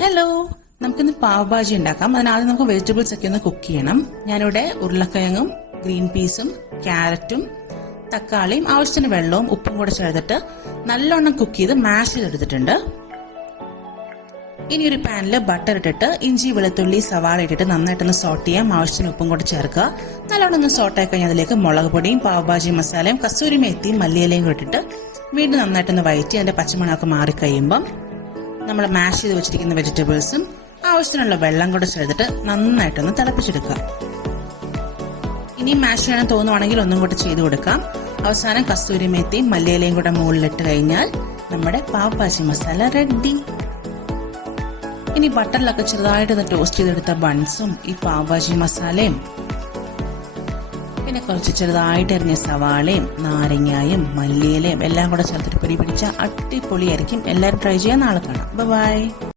Hello, നമുക്കിന്ന് പാവ് ഭാജി ഉണ്ടാക്കാം. അതിനാദ്യം നമുക്ക് വെജിറ്റബിൾസ് ഒക്കെ ഒന്ന് കുക്ക് ചെയ്യണം. ഞാനിവിടെ ഉരുളക്കിഴങ്ങും ഗ്രീൻ പീസും ക്യാരറ്റും തക്കാളിയും ആവശ്യത്തിന് വെള്ളവും ഉപ്പും കൂടെ ചേർത്തിട്ട് നല്ലോണം കുക്ക് ചെയ്ത് മാഷ് ചെയ്തെടുത്തിട്ടുണ്ട്. ഇനി ഒരു പാനിൽ ബട്ടർ ഇട്ടിട്ട് ഇഞ്ചി വെളുത്തുള്ളി സവാള ഇട്ടിട്ട് നന്നായിട്ടൊന്ന് സോട്ട് ചെയ്യാം. ആവശ്യത്തിന് ഉപ്പും കൂടെ ചേർക്കുക. നല്ലോണം ഒന്ന് സോട്ടായി കഴിഞ്ഞാൽ അതിലേക്ക് മുളക് പൊടിയും പാവ് ഭാജി മസാലയും കസൂരി മേത്തിയും മല്ലിയിലയും കൂടെ ഇട്ടിട്ട് വീണ്ടും നന്നായിട്ടൊന്ന് വഴറ്റി അതിന്റെ പച്ചമണമൊക്കെ മാറിക്കഴിയുമ്പം നമ്മൾ മാഷ് ചെയ്ത് വെച്ചിരിക്കുന്ന വെജിറ്റബിൾസും ആവശ്യത്തിനുള്ള വെള്ളം കൂടെ ചേർത്തിട്ട് നന്നായിട്ടൊന്ന് തിളപ്പിച്ചെടുക്കുക. ഇനി മാഷ് ചെയ്യണം തോന്നുവാണെങ്കിൽ ഒന്നും കൂടെ ചെയ്ത് കൊടുക്കാം. അവസാനം കസ്തൂരി മേത്തിയും മല്ലിയിലയും കൂടെ മുകളിലിട്ട് കഴിഞ്ഞാൽ നമ്മുടെ പാവ് ഭാജി മസാല റെഡി. ഇനി ബട്ടറിലൊക്കെ ചെറുതായിട്ടൊന്ന് ടോസ്റ്റ് ചെയ്തെടുത്ത ബൺസും ഈ പാവ് ഭാജി മസാലയും പിന്നെ കുറച്ച് ചെറുതായിട്ട് എറിഞ്ഞ സവാളയും നാരങ്ങായും മല്ലിയിലയും എല്ലാം കൂടെ ചേർത്തിട്ട് പൊടി പിടിച്ച അടിപൊളിയായിരിക്കും. എല്ലാവരും ട്രൈ ചെയ്യാൻ നാളെ കാണാം. ബൈ.